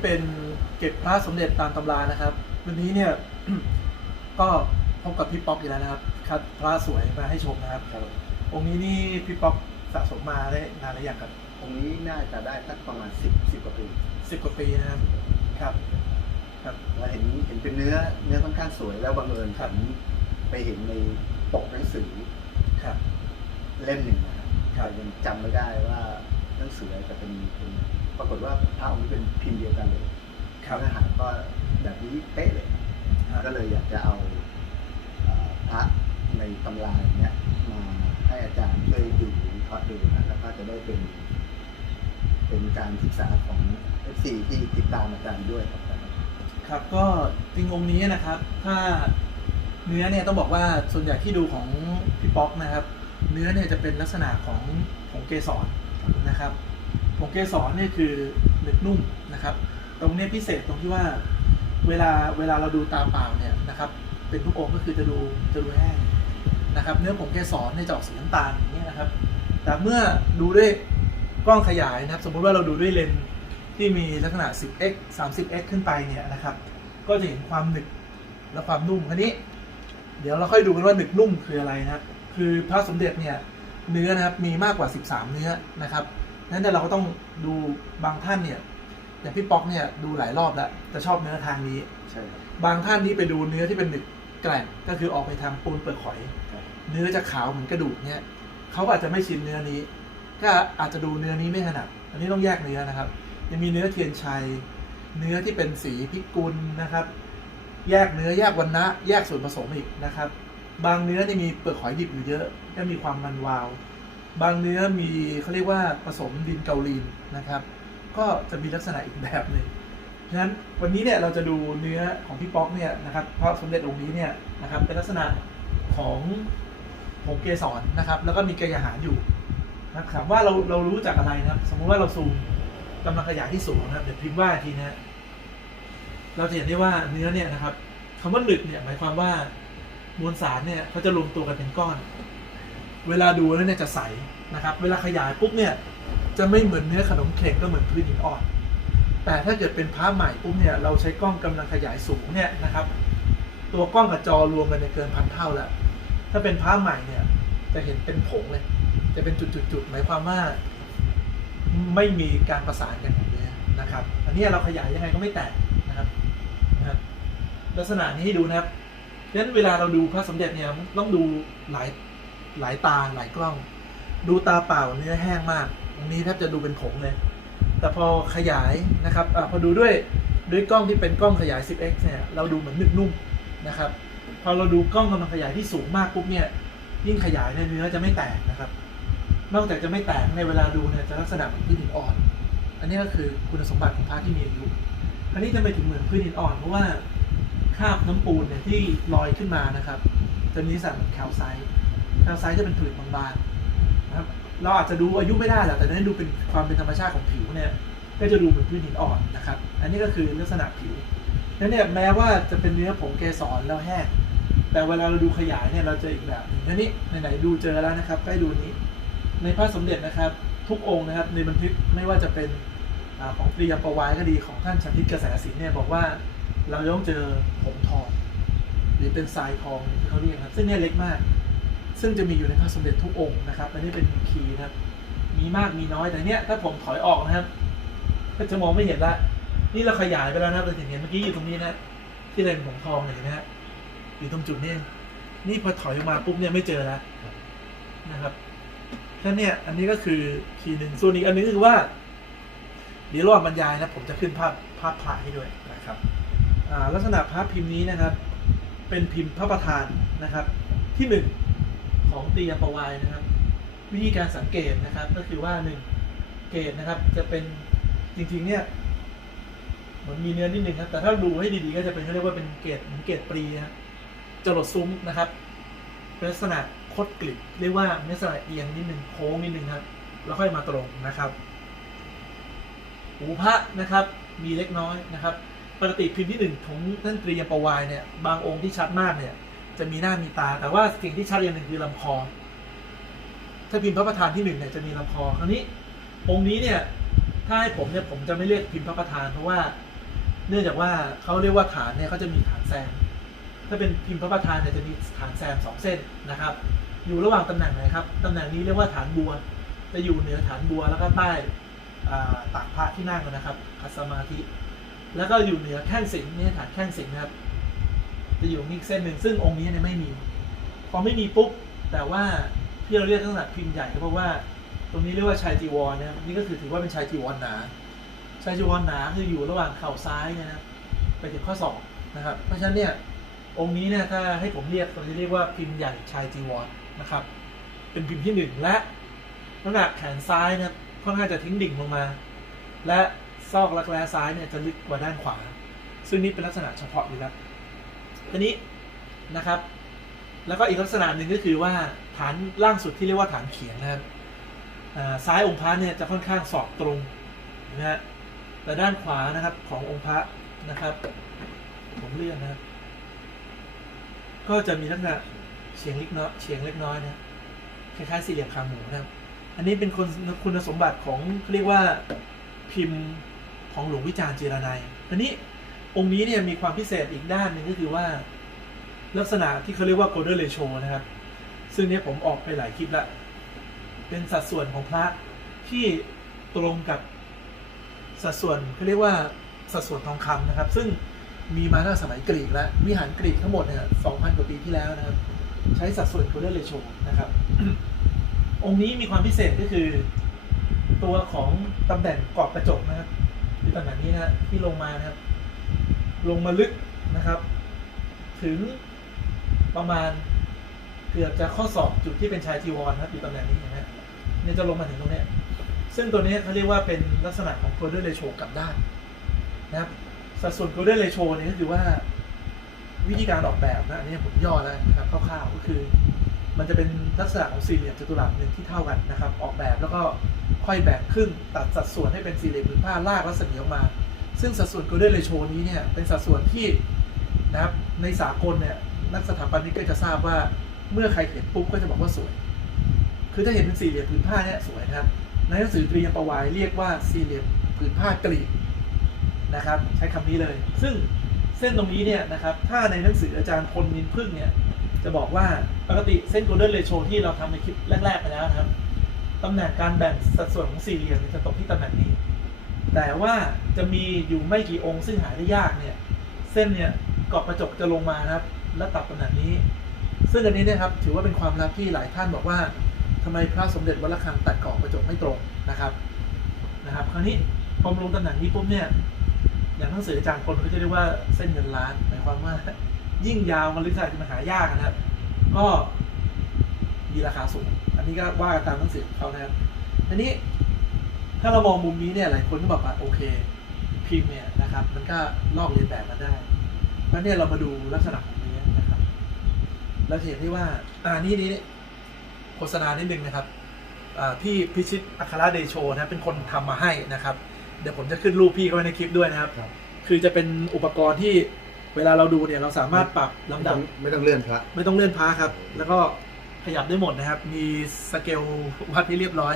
นี่เป็นเก็บพระสมเด็จตามตำรานะครับ วันนี้เนี่ย ก็พบกับพี่ป๊อกอีกแล้วนะครับคัดพระสวยมาให้ชมนะครับ ครับองค์นี้นี่พี่ป๊อกสะสมมาได้นานหรือยังครับองค์นี้น่าจะได้สักประมาณสิบสิบกว่าปีสิบกว่าปีนะครับ ครับ ครับแล้วเห็นเห็นเป็นเนื้อเนื้อค่อนข้างสวยแล้วบังเอิญครัผบมไปเห็นในปกหนังสือครับ เล่มหนึ่งนะครับครับ แต่ยังจำไม่ได้ว่า หนังสืออะไรแต่เป็นเป็นปรากฏว่าพระองค์นี้เป็นพิมพ์เดียวกันเลยครับ เนื้อหาก็แบบนี้เป๊ะเลยก็เลยอยากจะเอาเอ่อพระในตำราอย่างเนี้ยมาให้อาจารย์ช่วยดูวิเคราะห์ดูนะแล้วก็จะได้เป็น เป็นการศึกษาของ FC ที่ติดตามอาจารย์ด้วยครับครับก็จริงองค์นี้นะครับ ถ้าเนื้อเนี่ยต้องบอกว่าส่วนใหญ่ที่ดูของพี่ป๊อกนะครับ เนื้อเนี่ยจะเป็นลักษณะของผงเกสร นะครับผงเกสรเนี่ยคือหนึบนุ่มนะครับ ตรงเนี้ยพิเศษตรงที่ว่าเวลาเวลาเราดูตาเปล่าเนี่ยนะครับเป็นทุกองก็คือจะดูจะดูแห้งนะครับ เนื้อผงเกสรเนี่ยจะออกสีน้ำตาลอย่างนี้นะครับ แต่เมื่อดูด้วยกล้องขยายนะครับ สมมติว่าเราดูด้วยเลนส์ที่มีลักษณะ 10x 30x ขึ้นไปเนี่ยนะครับ ก็จะเห็นความหนึบและความนุ่มคันนี้ เดี๋ยวเราค่อยดูกันว่าหนึบนุ่มคืออะไรนะครับคือพระสมเด็จเนี่ย เนื้อนะครับมีมากกว่า 13 เนื้อนะครับนั้นเนี่ยเราก็ต้องดูบางท่านเนี่ยอย่างพี่ป๊อกเนี่ยดูหลายรอบแล้วจะชอบเนื้อทางนี้ ใช่ครับบางท่านที่ไปดูเนื้อที่เป็นหนึบแกร่งก็คือออกไปทางปูนเปลือกหอย ครับเนื้อจะขาวเหมือนกระดูกเนี่ยเขาก็อาจจะไม่ชินเนื้อนี้ ก็อาจจะดูเนื้อนี้ไม่ถนัดอันนี้ต้องแยกเนื้อนะครับ ยังมีเนื้อเทียนชัย เนื้อที่เป็นสีพิกุลนะครับ แยกเนื้อแยกวันนะแยกส่วนผสมอีกนะครับ บางเนื้อนี่มีเปลือกหอยดิบอยู่เยอะก็มีความมันวาว บางเนื้อมีเขาเรียกว่าผสมดินเกาลีนนะครับ ก็จะมีลักษณะอีกแบบหนึ่งฉะนั้นวันนี้เนี่ยเราจะดูเนื้อของพี่ป๊อกเนี่ยนะครับพระสมเด็จองค์นี้เนี่ยนะครับเป็นลักษณะของผงเกสรนะครับ แล้วก็มีเกยอาหารอยู่นะครับถามว่าเราเรารู้จากอะไรนะครับ สมมุติว่าเราซูมกำลังขยายที่สูงนะครับเดี๋ยวพิมพ์ว่าทีนะเราจะเห็นได้ว่าเนื้อเนี่ยนะครับคำว่าหนึบเนี่ยหมายความว่า มวลสารเนี่ยเขาจะรวมตัวกันเป็นก้อน เวลาดูแล้วเนี่ยจะใสนะครับ เวลาขยายปุ๊บเนี่ยจะไม่เหมือนเนื้อขนมเค้กก็เหมือนพื้นหินอ่อน แต่ถ้าเกิดเป็นพระใหม่ปุ๊บเนี่ยเราใช้กล้องกำลังขยายสูงเนี่ยนะครับ ตัวกล้องกับจอรวมกันเนี่ยเกินพันเท่าแล้ว ถ้าเป็นพระใหม่เนี่ยจะเห็นเป็นผงเลย จะเป็นจุดๆๆหมายความว่า ไม่มีการประสานกันของเนื้อนะครับ อันนี้เราขยายยังไงก็ไม่แตกนะครับนะครับลักษณะนี้ให้ดูนะครับ ฉะนั้นเวลาเราดูพระสมเด็จเนี่ยต้องดูหลายหลายตาหลายกล้อง ดูตาเปล่าเนื้อแห้งมากตรงนี้แทบจะดูเป็นผงเลย แต่พอขยายนะครับอพอดูด้วยด้วยกล้องที่เป็นกล้องขยาย 10x เนี่ยเราดูเหมือนนึบนุ่มนะครับพอเราดูกล้องกำลังขยายที่สูงมากปุ๊บเนี่ยยิ่งขยายเนี่ยเนื้อจะไม่แตกนะครับ นอกจากจะไม่แตกในเวลาดูเนี่ยจะลักษณะเหมือนพื้นหินอ่อน อันนี้ก็คือคุณสมบัติของพระที่มีอายุอันนี้จะไม่ถึงเหมือนพื้นหินอ่อนเพราะว่า คราบน้ำปูนเนี่ยที่ลอยขึ้นมานะครับ จะมีลักษณะเหมือนแคลไซต์แคลไซต์จะเป็นผลึกบางๆนะครับเราอาจจะดูอายุไม่ได้แหละแต่นั้นดูเป็นความเป็นธรรมชาติของผิวเนี่ยก็จะดูเหมือนพื้นหินอ่อนนะครับ อันนี้ก็คือลักษณะผิวนั้นเนี่ยแม้ว่าจะเป็นเนื้อผงเกสรแล้วแห้งแต่เวลาเราดูขยายเนี่ยเราเจออีกแบบนึงอันนี้ไหนๆดูเจอแล้วนะครับใก็ให้ดูนี้ ในพระสมเด็จนะครับ ทุกองค์นะครับในบันทึกไม่ว่าจะเป็นอของตรียมประวายก็ดีของท่านชันทิตกระแสสินเนี่ยบอกว่า เราต้องเจอผงทอง หรือเป็นทรายทองที่เขาเรียกครับซึ่งเนี่ยเล็กมาก ซึ่งจะมีอยู่ในพระสมเด็จทุกองค์นะครับอันนี้เป็นคีย์นะครับ มีมากมีน้อยแต่เนี้ยถ้าผมถอยออกนะครับ ก็จะมองไม่เห็นละนี่เราขยายไปแล้วนะครับเราถึงเห็นเมื่อกี้อยู่ตรงนี้นะที่เลนของทองเลยนะฮะอยู่ตรงจุดนี้นี่พอถอยออกมาปุ๊บเนี่ยไม่เจอแล้วนะครับแค่เนี่ยอันนี้ก็คือคีย์หนึ่งส่วนอีกอันนึงก็คือว่าเดี๋ยวระหว่างบรรยายนะ ผมจะขึ้นภาพภาพถ่ายให้ด้วยนะ ลักษณะภาพพิมพ์นี้นะครับ เป็นพิมพ์พระประธานนะครับที่หนึ่งของตียปวายนะครับ วิธีการสังเกตนะครับก็คือว่าหนึ่งเกตนะครับจะเป็นจริงๆเนี่ยเหมือนมีเนื้อนิดนึงครับแต่ถ้าดูให้ดีๆก็จะเป็นเขาเรียกว่าเป็นเกตเหมือนเกตปรีนะจรดซุ้มนะครับลักษณะคดกลิบเรียกว่าลักษณะเอียงนิดนึงโค้งนิดนึงครับแล้วค่อยมาตรงนะครับหูพระนะครับมีเล็กน้อยนะครับ ปกติพิมพ์ที่หนึ่งของท่านตรียประวายเนี่ยบางองค์ที่ชัดมากเนี่ย จะมีหน้ามีตา แต่ว่าสิ่งที่ชัดอย่างหนึ่งคือลำคอ ถ้าพิมพ์พระประธานที่หนึ่งเนี่ยจะมีลำคอคราวนี้องค์นี้เนี่ยถ้าให้ผมเนี่ยผมจะไม่เรียกพิมพ์พระประธานเพราะว่า เนื่องจากว่าเขาเรียกว่าฐานเนี่ยเขาจะมีฐานแซมถ้าเป็นพิมพ์พระประธานเนี่ยจะมีฐานแซมสองเส้นนะครับ อยู่ระหว่างตำแหน่งไหนครับตำแหน่งนี้เรียกว่าฐานบัว จะอยู่เหนือฐานบัวแล้วก็ใต้ตักพระที่นั่งนะครับคัสมาธิ แล้วก็อยู่เหนือแข้งสิงนี่ฐานแข้งสิงนะครับ จะอยู่มีอีกเส้นหนึ่งซึ่งองค์นี้เนี่ยไม่มี พอไม่มีปุ๊บ แต่ว่าที่เราเรียกลักษณะพิมพ์ใหญ่ก็เพราะว่า ตรงนี้เรียกว่าชายจีวรนะครับนี่ก็คือถือว่าเป็นชายจีวรหนา ชายจีวรหนาคืออยู่ระหว่างเข่าซ้ายนะครับไปถึงข้อศอกนะครับ เพราะฉะนั้นเนี่ยองค์นี้เนี่ยถ้าให้ผมเรียกผมจะเรียกว่าพิมพ์ใหญ่ชายจีวรนะครับ เป็นพิมพ์ที่หนึ่งและน้ำหนักแขนซ้ายนะครับค่อนข้างจะทิ้งดิ่งลงมา และ ซอกรักแร้ซ้ายเนี่ยจะลึกกว่าด้านขวา ซึ่งนี่เป็นลักษณะเฉพาะอยู่แล้วทีนี้นะครับ แล้วก็อีกลักษณะหนึ่งก็คือว่าฐานล่างสุดที่เรียกว่าฐานเขียงนะครับซ้ายองค์พระเนี่ยจะค่อนข้างสอบตรงนะฮะแต่ด้านขวานะครับขององค์พระนะครับ ผมเลื่อนนะครับก็จะมีลักษณะเฉียงเล็กน้อยเฉียงเล็กน้อยนะคล้ายๆสี่เหลี่ยมคางหมูนะครับ อันนี้เป็นคนคุณสมบัติของเรียกว่าพิมพ์ ของหลวงวิจารณ์เจรนายอันนี้องค์นี้เนี่ยมีความพิเศษอีกด้านหนึ่งก็คือว่า ลักษณะที่เขาเรียกว่า golden ratio นะครับ ซึ่งเนี้ยผมออกไปหลายคลิปล้วเป็นสัดส่วนของพระที่ตรงกับสัดส่วนเขาเรียกว่าสัดส่วนทองคำนะครับ ซึ่งมีมาตั้งแต่สมัยกรีกแล้ว วิหารกรีกทั้งหมดเนี่ย2,000กว่าปีที่แล้วนะครับ ใช้สัดส่วน golden ratio นะครับ องค์นี้มีความพิเศษก็คือ ตัวของตำแหน่งกรอบกระจกนะครับ คือตำแหน่งนี้นะที่ลงมานะครับ ลงมาลึกนะครับ ถึงประมาณเกือบจะข้อศอกจุดที่เป็นชายจีวรนะครับอยู่ตำแหน่งนี้นะฮะเนี่ยจะลงมาถึงตรงนี้ซึ่งตัวนี้เขาเรียกว่าเป็นลักษณะของ golden ratio กลับด้านนะครับสัดส่วน golden ratio เนี่ยก็คือว่าวิธีการออกแบบนะอันนี้ผมย่อแล้วนะครับคร่าวๆก็คือ มันจะเป็นลักษณะของสี่เหลี่ยมจัตุรัสหนึ่งที่เท่ากันนะครับ ออกแบบแล้วก็ค่อยแบ่งครึ่งตัดสัดส่วนให้เป็นสี่เหลี่ยมผืนผ้าลากรัศมีออกมา ซึ่งสัดส่วน golden ratio นี้เนี่ยเป็นสัดส่วนที่นะครับในสากลเนี่ยนักสถาปนิกก็จะทราบว่าเมื่อใครเห็นปุ๊บก็จะบอกว่าสวย คือถ้าเห็นเป็นสี่เหลี่ยมผืนผ้าเนี่ยสวยนะครับในหนังสือตรียมประวายเรียกว่าสี่เหลี่ยมผืนผ้ากรีกนะครับ ใช้คำนี้เลย ซึ่งเส้นตรงนี้เนี่ยนะครับถ้าในหนังสืออาจารย์พลนินพึ่งเนี่ย จะบอกว่าปกติเส้น golden ratio ที่เราทำในคลิปแรก ๆ ไปแล้วครับตำแหน่งการแบ่งสัดส่วนของสี่เหลี่ยมจะตกที่ตำแหน่งนี้ แต่ว่าจะมีอยู่ไม่กี่องค์ซึ่งหาได้ยากเนี่ย เส้นเนี่ยกรอบกระจกจะลงมาครับ และตัดตำแหน่งนี้ ซึ่งอันนี้นะครับถือว่าเป็นความลับที่หลายท่านบอกว่าทำไมพระสมเด็จวัดระฆังตัดกรอบกระจกไม่ตรงนะครับนะครับ คราวนี้พอมลงตำแหน่งนี้ปุ๊บเนี่ยอย่างหนังสืออาจารย์คนก็จะเรียกว่าเส้นเงินล้านหมายความว่า ยิ่งยาวมันลึกขนาดที่มันหายากนะครับ ก็มีราคาสูง อันนี้ก็ว่ากันตามหนังสือของเขานะครับอันนี้ถ้าเรามองมุมนี้เนี่ยหลายคนก็บอกว่าโอเคพิมพ์เนี่ยนะครับ มันก็ลอกเลียนแบบมาได้เพราะเนี่ยเรามาดูลักษณะของเนื้อนะครับเราจะเห็นได้ว่าอ่านี่นี่โฆษณานิดนึงนะครับอ่าพี่พิชิตอัครเดโชนะเป็นคนทำมาให้นะครับ เดี๋ยวผมจะขึ้นรูปพี่เข้าไว้ในคลิปด้วยนะครับครับ คือจะเป็นอุปกรณ์ที่ เวลาเราดูเนี่ยเราสามารถปรับลำดับไม่ต้องเลื่อนพระไม่ต้องเลื่อนพาครับ แล้วก็ขยับได้หมดนะครับ มีสเกลวัดที่เรียบร้อย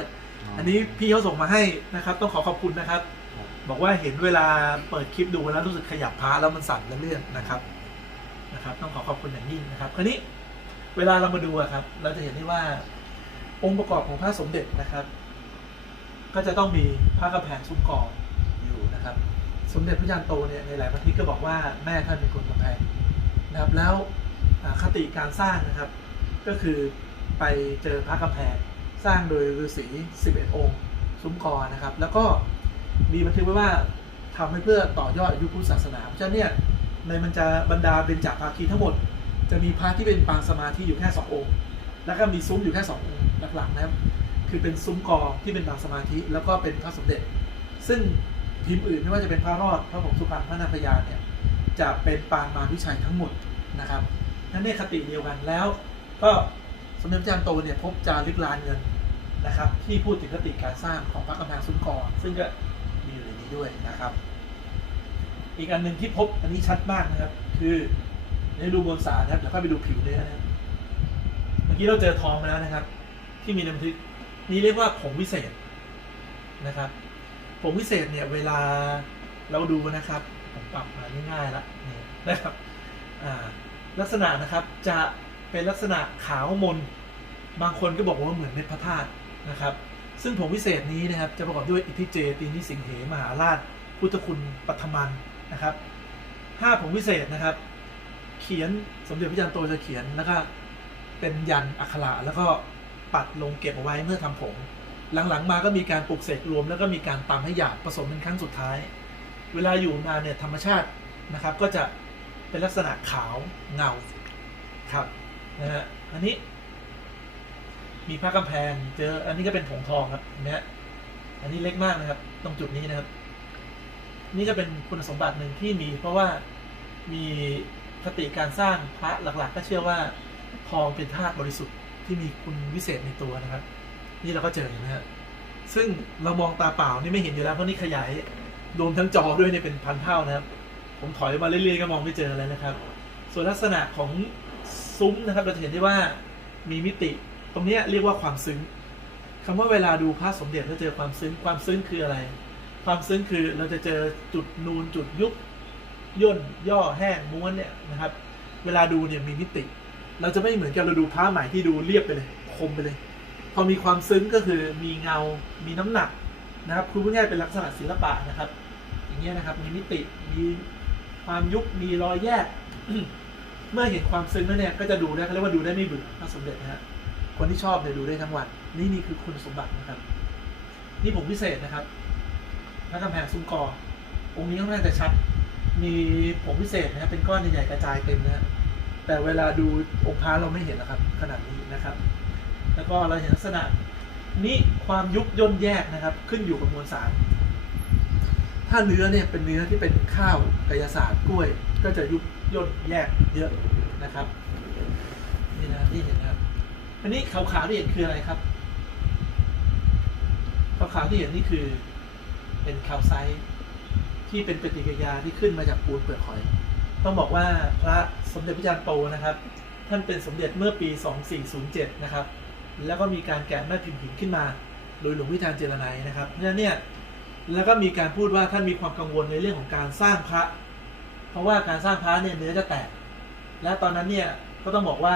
อันนี้พี่เขาส่งมาให้นะครับ ต้องขอขอบคุณนะครับครับบอกว่าเห็นเวลาเปิดคลิปดูแล้วรู้สึกขยับพาแล้วมันสั่นและเลื่อนนะครับนะครับ ต้องขอขอบคุณอย่างยิ่งนะครับ คราวนี้เวลาเรามาดูอะครับ เราจะเห็นได้ว่าองค์ประกอบของพระสมเด็จนะครับ ก็จะต้องมีพระกระแพงซุ้มกองอยู่นะครับ สมเด็จพระยานโตเนี่ยในหลายพันทิตก็บอกว่าแม่ท่านเป็นคนกำแพงนะครับแล้วคติการสร้างนะครับ ก็คือไปเจอพระกำแพงสร้างโดยฤาษี11 องค์ ซุ้มกอนะครับ แล้วก็มีบันทึกไว้ว่าทำให้เพื่อต่อยอดอายุพุทธศาสนาเพราะฉะนั้นเนี่ยในมันจะบรรดาเบญจภาคีทั้งหมด จะมีพระที่เป็นปางสมาธิอยู่แค่สององค์ แล้วก็มีซุ้มอยู่แค่สององค์หลักๆนะครับ คือเป็นซุ้มกอที่เป็นปางสมาธิแล้วก็เป็นพระสมเด็จ ซึ่ง พิมพ์อื่นไม่ว่าจะเป็นพระรอดพระผงสุพรรณพระนางพญาเนี่ยจะเป็นปางมาวิชัยทั้งหมดนะครับนั่นเนี่ยคติเดียวกันแล้ว ก็สมเด็จพระจารย์โตเนี่ยพบจารึกลานเงินนะครับ ที่พูดถึงคติการสร้างของพระกำแพงซุ้มกอซึ่งก็มีอยู่ในนี้ด้วยนะครับ อีกอันหนึ่งที่พบอันนี้ชัดมากนะครับ คือในดูมวลสารนะครับเดี๋ยวค่อยไปดูผิวเนื้อนะครับเมื่อกี้เราเจอทองมาแล้วนะครับ ที่มีในบันทึกนี้เรียกว่าผงวิเศษนะครับ ผผงวิเศษเนี่ยเวลาเราดูนะครับ ผมปรับมาง่ายๆละนี่นะครับลักษณะนะครับจะเป็นลักษณะขาวมน บางคนก็บอกว่าเหมือนเม็ดพระธาตุนะครับ ซึ่งผงวิเศษนี้นะครับจะประกอบด้วยอิทธิเจตีนิสิงเหมหาราช พุทธคุณปัทมันนะครับห้าผงวิเศษนะครับ เขียนสมเด็จพระจันทร์โตจะเขียนแล้วก็เป็นยันอักขระแล้วก็ปัดลงเก็บเอาไว้เมื่อทำผง หลังๆมาก็มีการปลูกเสกรวม แล้วก็มีการตำให้หยาบผสมเป็นครั้งสุดท้าย เวลาอยู่นานเนี่ยธรรมชาตินะครับก็จะเป็นลักษณะขาวเงาครับนะฮะอันนี้ มีผ้ากำแพงเจออันนี้ก็เป็นผงทองครับเนไหมฮะอันนี้เล็กมากนะครับ ตรงจุดนี้นะครับ นี่ก็เป็นคุณสมบัติหนึ่งที่มี เพราะว่ามีคติการสร้างพระหลัก ๆ ก็เชื่อว่าทองเป็นธาตุบริสุทธิ์ที่มีคุณวิเศษในตัวนะครับ นี่เราก็เจอเนไหมฮะซึ่งเรามองตาเปล่านี่ไม่เห็นอยู่แล้วเพราะนี่ขยายรวมทั้งจอด้วยเนี่ยเป็นพันเท่านะครับ ผมถอยมาเรื่อยๆก็มองไม่เจออะไรนะครับ ส่วนลักษณะของซุ้มนะครับ เราจะเห็นได้ว่ามีมิติ ตรงนี้เรียกว่าความซึ้งคำว่าเวลาดูพระสมเด็จเราเจอความซึ้ง ความซึ้งคืออะไร ความซึ้งคือเราจะเจอจุดนูนจุดยุบย่นย่อแห้งม้วนเนี่ยนะครับ เวลาดูเนี่ยมีมิติ เราจะไม่เหมือนกับเราดูพระใหม่ที่ดูเรียบไปเลย คมไปเลย พอมีความซึ้งก็คือมีเงา มีน้ำหนักนะครับคือพูดง่ายเป็นลักษณะศิลปะนะครับ อย่างเงี้ยนะครับ มีมิติ มีความยุบมีรอยแยก เมื่อเห็นความซึ้งแล้วเนี่ย ก็จะดูได้เขาเรียกว่าดูได้ไม่เบื่อพระสมเด็จนะฮะ คนที่ชอบเนี่ยดูได้ทั้งวัน นี่นี่คือคุณสมบัตินะครับ นี่ผมพิเศษนะครับพระกำแพงซุ้มกอ องค์นี้ค่อนข้าจะชัด มีผมพิเศษนะครับ เป็นก้อนใหญ่ๆกระจายเต็มนะฮะแต่เวลาดูองค์พระเราไม่เห็นนะครับ ขนาดนี้นะครับ แล้วก็เราเห็นลักษณะนี้ความยุบย่นแยกนะครับ ขึ้นอยู่กับมวลสาร ถ้าเนื้อเนี่ยเป็นเนื้อที่เป็นข้าวกายศาสตร์กล้วย ก็จะยุบย่นแยกเยอะนะครับนี่นะที่เห็นครับอันนี้ขาวๆที่เห็นคืออะไรครับขาวๆที่เห็นนี่คือเป็นแคลไซต์ที่เป็นปฏิกิริยาที่ขึ้นมาจากปูนเปลือกหอย ต้องบอกว่าพระสมเด็จพระจารย์โตนะครับ ท่านเป็นสมเด็จเมื่อปี 2407 นะครับ แล้วก็มีการแกะแม่พิมพ์หินขึ้นมา โดยหลวงพิธานเจรไนยนะครับเพราะฉะนั้นเนี่ยแล้วก็มีการพูดว่าท่านมีความกังวลในเรื่องของการสร้างพระ เพราะว่าการสร้างพระเนี่ยเนื้อจะแตก และตอนนั้นเนี่ยก็ต้องบอกว่า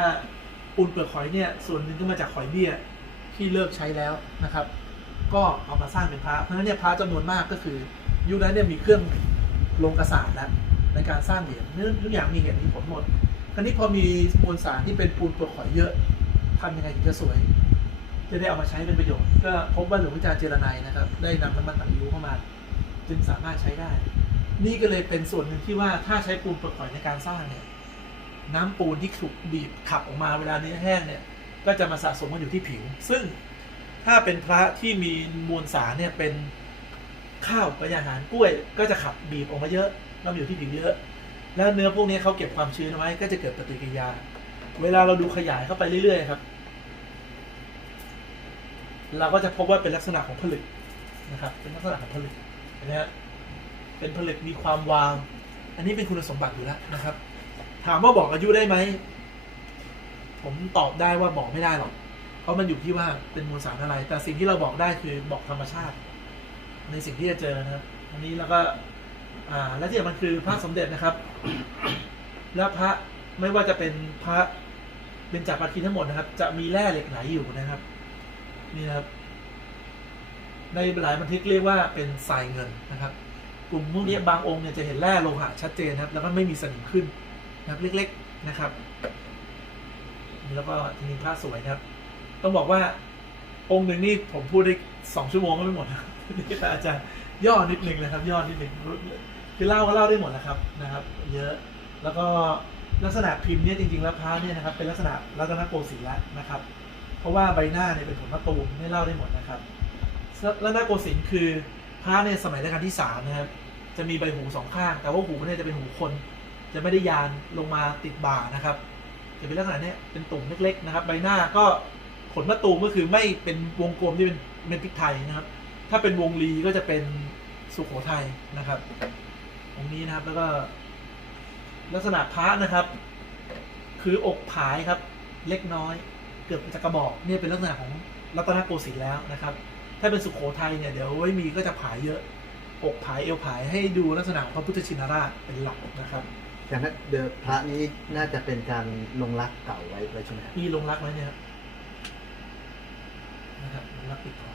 ปูนเปลือกหอยเนี่ยส่วนหนึ่งก็มาจากหอยเบี้ยที่เลิกใช้แล้วนะครับ ก็เอามาสร้างเป็นพระ เพราะฉะนั้นเนี่ยพระจำนวนมากก็คือยุคนั้นเนี่ยมีเครื่องลงกระสานแล้วในการสร้างเหรียญเนื้อทุกอย่างมีเหตุมีผลหมดคราวนี้พอมีมวลสารที่เป็นปูนเปลือกหอยเยอะ ทำยังไงถึงจะสวย จะได้เอามาใช้เป็นประโยชน์ ก็พบว่าหลวงพิจารย์เจรไนยนะครับ ได้นำน้ำมันตังยูเข้ามา จึงสามารถใช้ได้ นี่ก็เลยเป็นส่วนหนึ่งที่ว่าถ้าใช้ปูนเปลือกหอยในการสร้างเนี่ย น้ำปูนที่ถูกบีบขับออกมาเวลาเนื้อแห้งเนี่ย ก็จะมาสะสมกันอยู่ที่ผิว ซึ่งถ้าเป็นพระที่มีมวลสารเนี่ยเป็นข้าวกระยาหารกล้วยก็จะขับบีบออกมาเยอะแล้วอยู่ที่ผิวเยอะ แล้วเนื้อพวกนี้เขาเก็บความชื้นไว้ก็จะเกิดปฏิกิริยา เวลาเราดูขยายเข้าไปเรื่อยๆครับ เราก็จะพบว่าเป็นลักษณะของผลึกนะครับ เป็นลักษณะของผลึกเห็นไหมฮะเป็นผลึกมีความวาง อันนี้เป็นคุณสมบัติอยู่แล้วนะครับ ถามว่าบอกอายุได้ไหม ผมตอบได้ว่าบอกไม่ได้หรอก เพราะมันอยู่ที่ว่าเป็นมวลสารอะไร แต่สิ่งที่เราบอกได้คือบอกธรรมชาติ ในสิ่งที่จะเจอนะครับ อันนี้แล้วก็อ่าและที่สำคัญคือพระสมเด็จนะครับ และพระไม่ว่าจะเป็นพระ เป็นจักรพรรดิทั้งหมดนะครับ จะมีแร่เหล็กไหลอยู่นะครับนี่นะครับ ในหลายบันทึกเรียกว่าเป็นทรายเงินนะครับ กลุ่มพวกนี้บางองค์เนี่ยจะเห็นแร่โลหะชัดเจนนะครับ แล้วก็ไม่มีสนิมขึ้นนะครับเล็ก ๆนะครับ แล้วก็จริงๆผ้าสวยนะครับ ต้องบอกว่าองค์หนึ่งนี่ผมพูดได้สองชั่วโมงก็ไม่หมดนะครับนี่อาจารย์ย่อนิดนึงนะครับ ย่อนิดนึงคือเล่าก็เล่าได้หมดนะครับนะครับ เยอะแล้วก็ ลักษณะพิมพ์เนี่ยจริงๆแล้วพระเนี่ยนะครับเป็นลักษณะรัตนโกสินทร์แล้วนะครับ เพราะว่าใบหน้าเนี่ยเป็นผลมะตูมไม่เล่าได้หมดนะครับรัตนโกสินทร์คือพระในสมัยรัชกาลที่สามนะครับจะมีใบหูสองข้าง แต่ว่าหูเนี่ยจะเป็นหูคน จะไม่ได้ยานลงมาติดบ่านะครับ จะเป็นลักษณะเนี้ยเป็นตุ่มเล็กๆนะครับ ใบหน้าก็ขนมะตูมก็คือไม่เป็นวงกลมที่เป็นเป็นพริกไทยนะครับ ถ้าเป็นวงรีก็จะเป็นสุโขทัยนะครับตรงนี้นะครับแล้วก็ ลักษณะพระนะครับ คืออกผายครับ เล็กน้อย เกือบจะกระบอกเนี่ยเป็นลักษณะของรัตนโกสินทร์แล้วนะครับ ถ้าเป็นสุโขทัยเนี่ยเดี๋ยวไว้มีก็จะผายเยอะอกผายเอวผายให้ดูลักษณะของพระพุทธชินราชเป็นหลักนะครับอย่างนั้นเดอพระนี้น่าจะเป็นการลงรักเก่าไว้ไว้ใช่ไหมครับมีลงรักไว้เนี่ยครับนะครับลงรักปิดทอง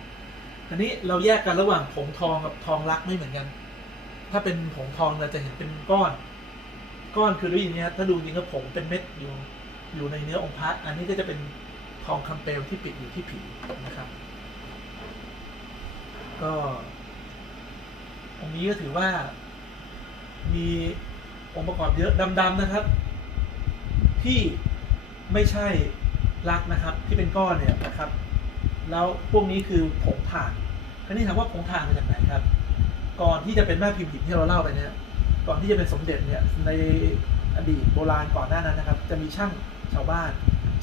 อันนี้เราแยกกันระหว่างผงทองกับทองรักไม่เหมือนกัน ถ้าเป็นผงทองเราจะเห็นเป็นก้อน ก้อนคือดูอย่างนี้ครับถ้าดูจริงก็ผงเป็นเม็ดอยู่อยู่ในเนื้อองค์พระอันนี้ก็จะเป็นทองคำเปลวที่ปิดอยู่ที่ผิวนะครับ ก็องค์นี้ก็ถือว่า มีองค์ประกอบเยอะดำๆนะครับ ที่ไม่ใช่รักนะครับ ที่เป็นก้อนเนี่ยนะครับ แล้วพวกนี้คือผงถ่านคราวนี้ถามว่าผงถ่านมาจากไหนครับ ก่อนที่จะเป็นแม่พิมพ์หินที่เราเล่าไปเนี่ย ก่อนที่จะเป็นสมเด็จเนี่ยในอดีตโบราณก่อนหน้านั้นนะครับ จะมีช่างชาวบ้าน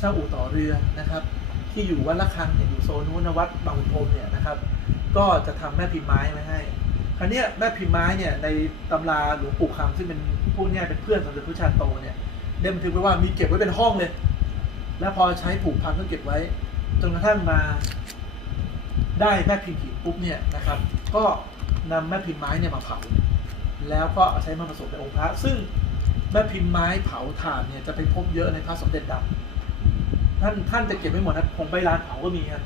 ช่างอู่ต่อเรือนะครับ ที่อยู่วัดละคังเนี่ยอยู่โซนนู้นวัดบางขุนพรมเนี่ยนะครับ ก็จะทำแม่พิมพ์ไม้ไว้ให้คราวนี้แม่พิมพ์ไม้เนี่ยในตำราหลวงปู่คำซึ่งเป็นพูดง่ยเป็นเพื่อนสมเด็จพระชาโตเนี่ยได้บันทึกไว้ว่ามีเก็บไว้เป็นห้องเลย แล้วพอใช้ผูกพันก็เก็บไว้จนกระทั่งมาได้แม่พิมพ์หินปุ๊บเนี่ยนะครับ ก็นำแม่พิมพ์ไม้เนี่ยมาเผา แล้วก็ใช้มาผสมในองค์พระ ซึ่งแม่พิมพ์ไม้เผาถ่านเนี่ยจะไปพบเยอะในพระสมเด็จดำท่านท่านจะเก็บไว้หมดนะผงใบลานเผาก็มีครับ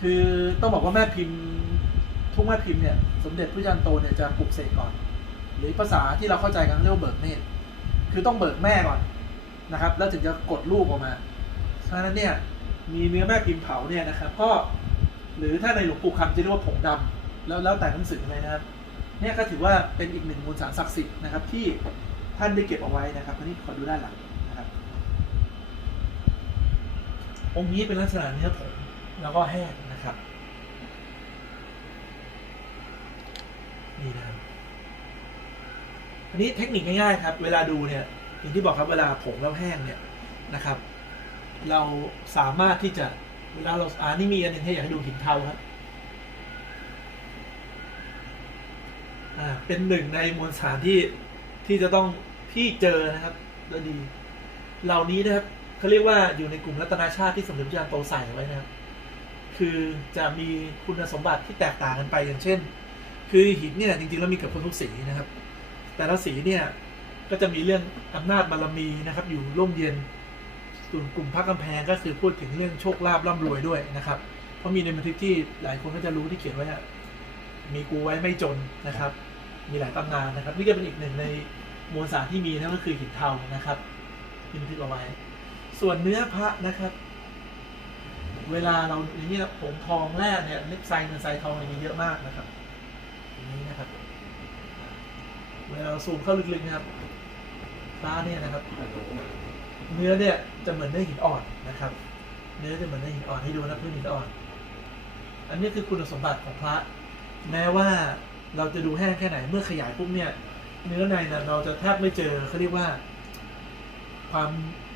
คือต้องบอกว่าแม่พิมพ์ทุกแม่พิมพ์เนี่ยสมเด็จพระจันทร์โตเนี่ยจะปลุกเสกก่อน หรือภาษาที่เราเข้าใจกันเรียกว่าเบิกเนตรคือต้องเบิกแม่ก่อนนะครับ แล้วถึงจะกดลูกออกมาฉะนั้นเนี่ยมีเนื้อแม่พิมพ์เผาเนี่ยนะครับ ก็ หรือถ้าในหลวงปู่คำจะเรียกว่าผงดำแล้วแล้วแต่หนังสือเลยนะครับ เนี่ยก็ถือว่าเป็นอีกหนึ่งมูลสารศักดิ์สิทธิ์นะครับที่ท่านได้เก็บเอาไว้นะครับอันนี้ขอดูด้านหลังนะครับ องค์นี้เป็นลักษณะเนื้อผงแล้วก็แห้งนะครับ นี่นะครับอันนี้เทคนิคง่ายๆครับ เวลาดูเนี่ยอย่างที่บอกครับเวลาผงแล้วแห้งเนี่ยนะครับ เราสามารถที่จะเวลาเราอ่านี่มีอันนึงให้อยากให้ดูหินเทาครับ อ่า เป็นหนึ่งในมวลสารที่ที่จะต้องที่เจอนะครับแล้วดี เหล่านี้นะครับเขาเรียกว่าอยู่ในกลุ่มรัตนาชาติที่สมเด็จพระจารย์โตใส่ไว้นะครับ คือจะมีคุณสมบัติที่แตกต่างกันไปอย่างเช่น คือหินเนี่ยจริงๆแล้วมีเกับคนทุกสีนะครับ แต่ละสีเนี่ยก็จะมีเรื่องอำนาจบารมีนะครับ อยู่ร่มเย็นส่วนกลุ่มพระกำแพงก็คือพูดถึงเรื่องโชคลาภร่ำรวยด้วยนะครับ เพราะมีในบันทึกที่หลายคนก็จะรู้ที่เขียนไว้มีกูไว้ไม่จนนะครับ มีหลายตำนานนะครับ นี่ก็เป็นอีกหนึ่งในมวลสารที่มีนั่นก็คือหินเทานะครับบันทึกเอาไว้ ส่วนเนื้อพระนะครับ เวลาเราอย่างนี้นะผงทองแรกเนี่ยเล็กไซเงินไซทองเนี่ยมีเยอะมากนะครับอย่างนี้นะครับ เวลาเราซูมเข้าลึกๆนะครับฟ้าเนี่ยนะครับ เนื้อเนี่ยจะเหมือนเนื้อหินอ่อนนะครับ เนื้อจะเหมือนเนื้อหินอ่อนให้ดูนะพื้นหินอ่อน อันนี้คือคุณสมบัติของพระ แม้ว่า เราจะดูแห้งแค่ไหนเมื่อขยายปุ๊บเนี่ย เนื้อในนะเราจะแทบไม่เจอเขาเรียกว่า ความ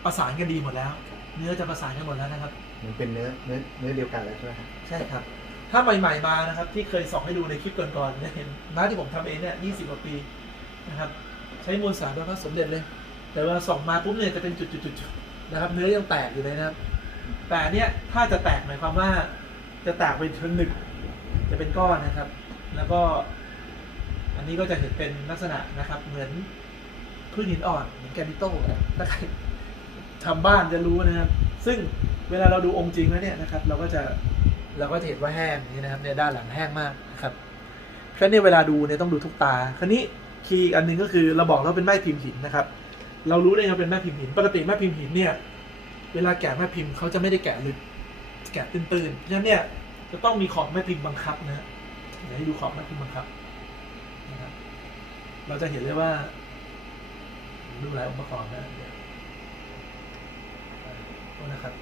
ประสานกันดีหมดแล้ว เนื้อจะประสานกันหมดแล้วนะครับ มันเป็นเนื้อเนื้อเนื้อเดียวกันแล้วใช่ไหมครับใช่ครับ ถ้าใหม่ๆมานะครับ ที่เคยส่องให้ดูในคลิปก่อนๆเนี่ยเห็นน้าที่ผมทำเองเนี่ยยี่สิบกว่าปีนะครับ ใช้มวลสารเป็นพระสมเด็จเลย แต่ว่าส่องมาปุ๊บเนี่ยจะเป็นจุดๆๆๆนะครับ เนื้อยังแตกอยู่เลยนะครับ แต่เนี่ยถ้าจะแตกหมายความว่าจะแตกเป็นชนหนึกจะเป็นก้อนนะครับ แล้วก็ อันนี้ก็จะเห็นเป็นลักษณะนะครับเหมือนพืชหินอ่อนเหมือนแกรนิโต้นะถ้าใครทำบ้านจะรู้นะครับ ซึ่งเวลาเราดูองค์จริงแล้วเนี่ยนะครับ เราก็จะเราก็จะเห็นว่าแห้งนี้นะครับเนี่ยด้านหลังแห้งมากนะครับเพราะฉะนั้นเนี่เวลาดูเนี่ยต้องดูทุกตา คราวนี้คีย์อันนึงก็คือเราบอกเราเป็นแม่พิมพ์หินนะครับ เรารู้ได้ไงว่าเป็นแม่พิมพ์หิน ปกติแม่พิมพ์หินเนี่ยเวลาแกะแม่พิมพ์เขาจะไม่ได้แกะลึกแกะตื้นๆเพราะฉะนั้นเนี่ยจะต้องมีขอบแม่พิมพ์บังคับนะฮะเดี๋ยวให้ดูขอบแม่พิมพ์บังคับ เราจะเห็นเลยว่า ดูหลายองค์ประกอบนะเดี๋ยวนะครับ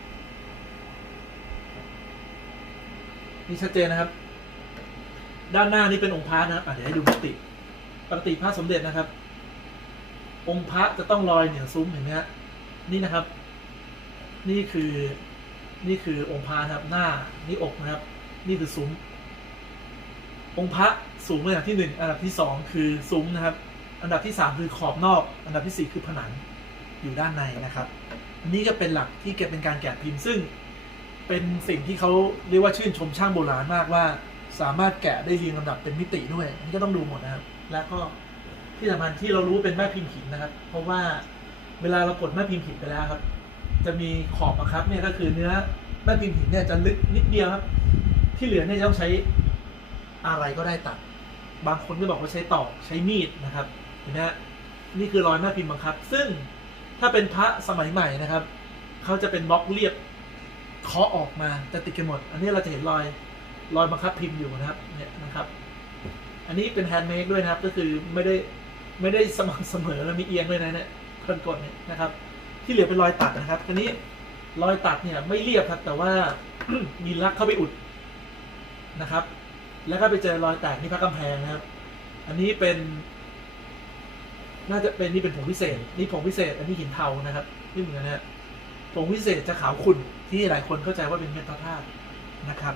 นี่ชัดเจนนะครับ ด้านหน้านี่เป็นองค์พระนะครับเดี๋ยวให้ดูปกติปกติพระสมเด็จนะครับ องค์พระจะต้องลอยเหนือซุ้มเห็นไหมฮะนี่นะครับ นี่คือนี่คือองค์พระนะครับหน้านี่อกนะครับ นี่คือซุ้ม องค์พระ สูงระดับที่หนึ่งอันดับที่สองคือซุ้มนะครับ อันดับที่สามคือขอบนอก อันดับที่สี่คือผนังอยู่ด้านในนะครับ อันนี้ก็เป็นหลักที่เก็บเป็นการแกะพิมพ์ซึ่ง เป็นสิ่งที่เขาเรียกว่าชื่นชมช่างโบราณมากว่า สามารถแกะได้เรียงลำดับเป็นมิติด้วยอันนี่ก็ต้องดูหมดนะครับ แล้วก็ที่สำคัญที่เรารู้เป็นแม่พิมพ์หินนะครับ เพราะว่าเวลาเรากดแม่พิมพ์หินไปแล้วครับ จะมีขอบบังคับเนี่ยก็คือเนื้อแม่พิมพ์หินเนี่ยจะลึกนิดเดียวครับ ที่เหลือเนี่ยจะต้องใช้อะไรก็ได้ตัด บางคนก็บอกว่าใช้ตอกใช้มีดนะครับเห็นไหมฮะนี่คือรอยแม่พิมพ์บังคับ ซึ่งถ้าเป็นพระสมัยใหม่นะครับเขาจะเป็นบล็อกเรียบเคาะออกมาจะติดกันหมด อันนี้เราจะเห็นรอยรอยบังคับพิมพ์อยู่นะครับเนี่ยนะครับ อันนี้เป็นแฮนด์เมดด้วยนะครับ ก็คือไม่ได้ไม่ได้สม่ำเสมอแล้วมีเอียงด้วยนะเนี่ยคนกดเนี่ยนะครับ ที่เหลือเป็นรอยตัดนะครับอันนี้รอยตัดเนี่ยไม่เรียบครับแต่ว่ามีลักเข้าไปอุดนะครับ แล้วก็ไปเจอรอยแตกที่พระกำแพงนะครับ อันนี้เป็น น่าจะเป็นนี่เป็นผงพิเศษ นี่ผงพิเศษ อันนี้หินเทานะครับนี่เหมือนกันนะฮะผงพิเศษจะขาวขุ่นที่หลายคนเข้าใจว่าเป็นเมตาธาตุนะครับ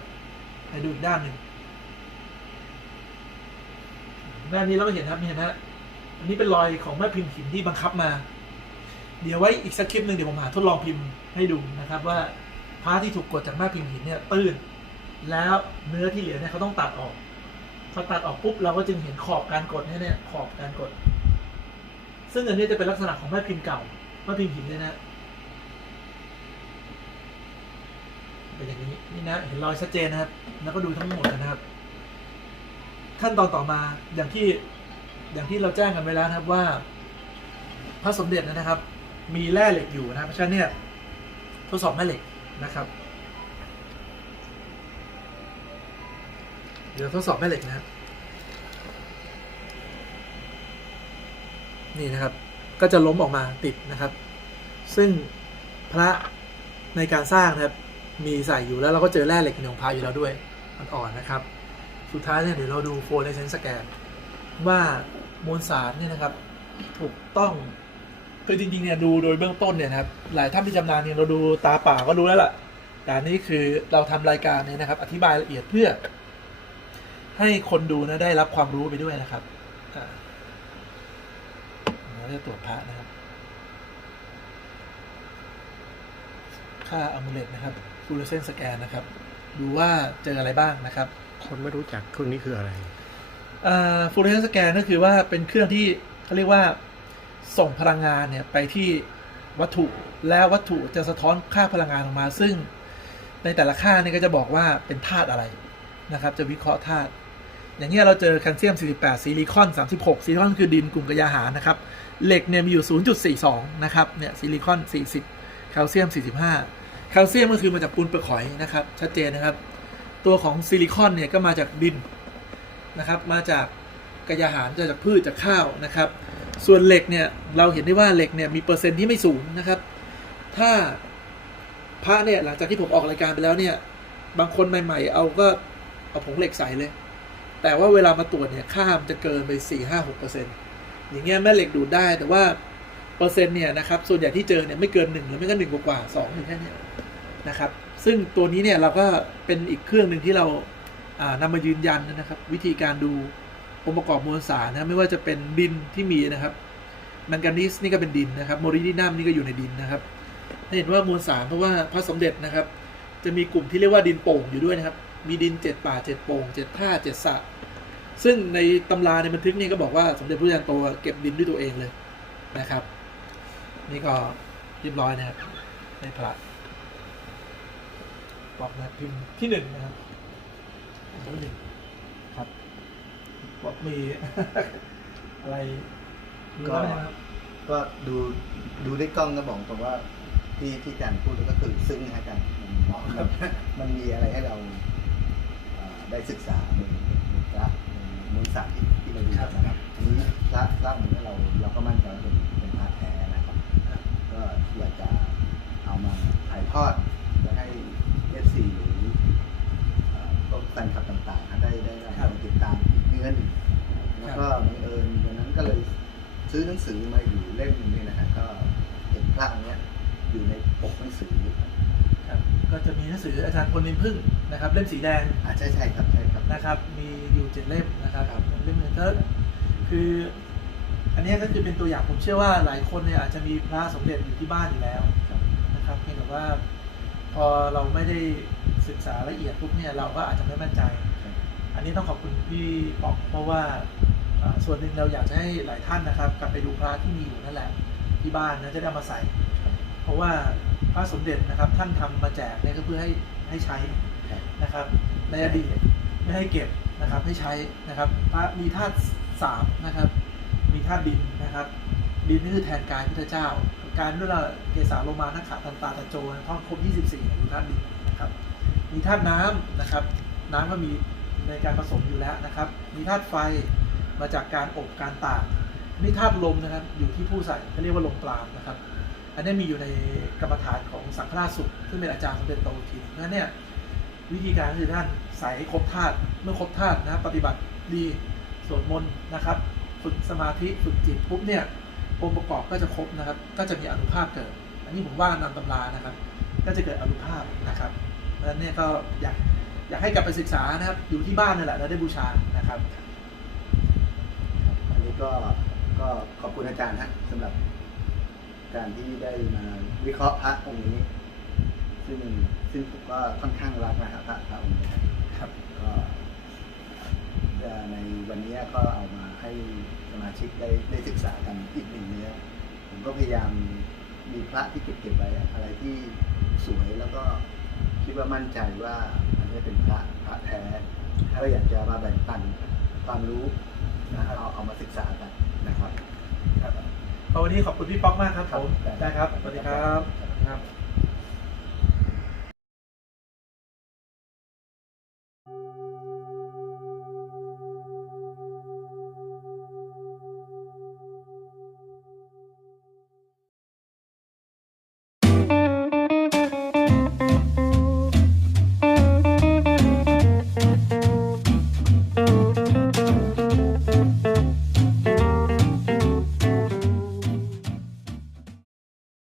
ไปดูอีกด้านหนึ่งด้านนี้เราก็เห็นครับนี่เห็นะฮะอันนี้เป็นรอยของแม่พิมพ์หินที่บังคับมา เดี๋ยวไว้อีกสักคลิปหนึ่งเดี๋ยวผมหาทดลองพิมพ์ให้ดูนะครับ ว่าพาร์ที่ถูกกดจากแม่พิมพ์หินเนี่ยตื้น แล้วเนื้อที่เหลือเนี่ยเขาต้องตัดออกพอตัดออกปุ๊บเราก็จึงเห็นขอบการกดเนี่ยเนี่ยขอบการกด ซึ่งอันนี้จะเป็นลักษณะของแม่พิมพ์เก่าแม่พิมพ์หินเลยนะเป็นอย่างนี้นี่นะเห็นรอยชัดเจนนะครับ แล้วก็ดูทั้งหมดนะครับ ขั้นตอนต่อมาอย่างที่อย่างที่เราแจ้งกันไปแล้วนะครับว่า พระสมเด็จนะครับ มีแร่เหล็กอยู่นะเพราะฉะนั้นเนี่ยทดสอบแม่เหล็กนะครับ เดี๋ยวทดสอบแม่เหล็กนะครับ นี่นะครับ ก็จะล้มออกมาติดนะครับ ซึ่งพระในการสร้างนะครับ มีใส่อยู่แล้วเราก็เจอแร่เหล็กในของพระอยู่แล้วด้วยอ่อนๆนะครับ สุดท้ายเนี่ยเดี๋ยวเราดูโฟล์เลเซนสแกนว่ามวลสารเนี่ยนะครับ ถูกต้องคือจริงๆเนี่ยดูโดยเบื้องต้นเนี่ยนะครับ หลายท่านที่ชำนาญเนี่ยเราดูตาป่าก็รู้แล้วล่ะแต่นี้คือเราทำรายการเนี่ยนะครับ อธิบายละเอียดเพื่อ ให้คนดูนะได้รับความรู้ไปด้วยนะครับอ่าเราจะตรวจพระนะครับ ค่าอะมูเลตนะครับฟูลเซนสแกนนะครับ ดูว่าเจออะไรบ้างนะครับ คนไม่รู้จักเครื่องนี้คืออะไรฟูลเซนสแกนก็คือว่าเป็นเครื่องที่เขาเรียกว่าส่งพลังงานเนี่ยไปที่วัตถุแล้ววัตถุจะสะท้อนค่าพลังงานออกมา ซึ่งในแต่ละค่าเนี่ยก็จะบอกว่าเป็นธาตุอะไรนะครับ จะวิเคราะห์ธาตุ อย่างเงี้ยเราเจอแคลเซียม 48 ซิลิคอน 36 ซิลิคอนคือดินกลุ่มกระยาหารนะครับ เหล็กเนี่ยมีอยู่ 0.42 นะครับ เนี่ยซิลิคอน 40 แคลเซียม 45 แคลเซียมก็คือมาจากปูนเปลือกหอยนะครับ ชัดเจนนะครับ ตัวของซิลิคอนเนี่ยก็มาจากดินนะครับ มาจากกระยาหารจะจากพืชจากข้าวนะครับ ส่วนเหล็กเนี่ยเราเห็นได้ว่าเหล็กเนี่ยมีเปอร์เซ็นต์ที่ไม่สูงนะครับ ถ้าพระเนี่ยหลังจากที่ผมออกรายการไปแล้วเนี่ย บางคนใหม่ ๆ เอาก็เอาผงเหล็กใส่เลย แต่ว่าเวลามาตรวจเนี่ยค่ามันจะเกินไป 4 5 6เปอร์เซ็นต์อย่างเงี้ยแม่เหล็กดูดได้แต่ว่าเปอร์เซ็นต์เนี่ยนะครับส่วนใหญ่ที่เจอเนี่ยไม่เกินหนึ่งหรือไม่ก็หนึ่งกว่าสองถึงแค่นี้นะครับซึ่งตัวนี้เนี่ยเราก็เป็นอีกเครื่องหนึ่งที่เราอ่านำมายืนยันนะครับ วิธีการดูองค์ประกอบมวลสารนะไม่ว่าจะเป็นดินที่มีนะครับแมงกานีสนี่ก็เป็นดินนะครับโมริดินัมนี่ก็อยู่ในดินนะครับเห็นว่ามวลสารเพราะว่าพระสมเด็จนะครับ จะมีกลุ่มที่เรียกว่าดินโป่งอยู่ด้วยนะครับ มีดินเจ็ดป่าเจ็ดโป่งเจ็ดท่าเจ็ดสระซึ่งในตำราในบันทึกนี่ก็บอกว่าสมเด็จพระยานโตเก็บดินด้วยตัวเองเลยนะครับ นี่ก็เรียบร้อยนะครับในพระบอกนะพิมพ์ที่หนึ่งนะครับที่หนึ่งครับบอกมีอะไรดูบ้างไหมครับก็ดูดูด้วยกล้องก็บอกตรงว่าที่ที่อาจารย์พูดก็คือซึ้งนะอาจารย์มันครับมันมีอะไรให้เราเอ่อ ได้ศึกษาในในพระในมูลสารที่ที่เราดูนะครับอันนี้พระพระมันเราเราก็มั่นใจเป็นเป็นพระแท้นะครับ ก็อยากจะเอามาถ่ายทอดและให้เอฟซีหรือเอ่อพวกแฟนคลับต่างๆ ได้ได้ได้ติดตามเนื้อหนึ่งแล้วก็บังเอิญวันนั้นก็เลยซื้อหนังสือมาอยู่เล่มหนึงนี่นะฮะก็เห็นพระองค์เนี้ยอยู่ในปกหนังสือครับก็จะมีหนังสืออาจารย์พลนินพึ่ง นะครับเล่มสีแดงอ่าใช่ใช่ครับใช่ครับนะครับมีอยู่เจ็ดเล่มนะครับเล่มหนึ่งก็คืออันเนี้ยก็คือเป็นตัวอย่างผมเชื่อว่าหลายคนเนี่ยอาจจะมีพระสมเด็จอยู่ที่บ้านอยู่แล้วครับนะครับเพียงแต่ว่าพอเราไม่ได้ศึกษาละเอียดปุ๊บเนี่ยเราก็อาจจะไม่มั่นใจ อันนี้ต้องขอบคุณพี่ปอกเพราะว่าอ่าส่วนหนึ่งเราอยากจะให้หลายท่านนะครับ กลับไปดูพระที่มีอยู่นั่นแหละที่บ้านนะจะได้เอามาใส่ เพราะว่าพระสมเด็จนะครับท่านทำมาแจกเนี่ยก็เพื่อให้ให้ใช้ครับ นะครับ ในอดีตไม่ให้เก็บนะครับให้ใช้นะครับพระมีธาตุสามนะครับ มีธาตุดินนะครับ ดินนี่คือแทนกายพุทธเจ้า การด้วยละเกสาโลมานักขาตันตาตะโจนะท่องครบ 24เนี่ยคือธาตุดินนะครับ มีธาตุน้ำนะครับ น้ำก็มีในการผสมอยู่แล้วนะครับ มีธาตุไฟมาจากการอบการตากมีธาตุลมนะครับ อยู่ที่ผู้ใส่เขาเรียกว่าลมปราณนะครับ อันนี้มีอยู่ในกรรมฐานของสังฆราชสุขซึ่งเป็นอาจารย์สมเด็จโตทีนั้นเนี่ย วิธีการคือท่านใส่ให้ครบธาตุเมื่อครบธาตุนะครับปฏิบัติดีสวดมนต์นะครับ ฝึกสมาธิฝึกจิตปุ๊บเนี่ยองค์ประกอบก็จะครบนะครับ ก็จะมีอนุภาพเกิด อันนี้ผมว่านำตำรานะครับ ก็จะเกิดอนุภาพนะครับเพราะฉะนั้นเนี่ยก็อยากอยากให้กลับไปศึกษานะครับ อยู่ที่บ้านนี่นแหละแล้วได้บูชานะครับครับอันนี้ก็ก็ขอบคุณอาจารย์ฮะสำหรับการที่ได้มาวิเคราะห์พระองค์นี้ ซึ่งซึ่งผมก็ค่อนข้างรักนะครับพระพระองค์นี้ครับครับก็เอ่อในวันนี้ก็เอามาให้สมาชิกได้ได้ศึกษากันอีกหนึ่งเนื้อผมก็พยายามมีพระที่เก็บเก็บไว้อะไรที่สวยแล้วก็คิดว่ามั่นใจว่าอันนี้เป็นพระพระแท้ก็อยากจะมาแบ่งปันความรู้นะเอาเอามาศึกษากันนะครับครับก็วันนี้ขอบคุณพี่ป๊อกมากครับผมครับได้ครับสวัสดีครับครับ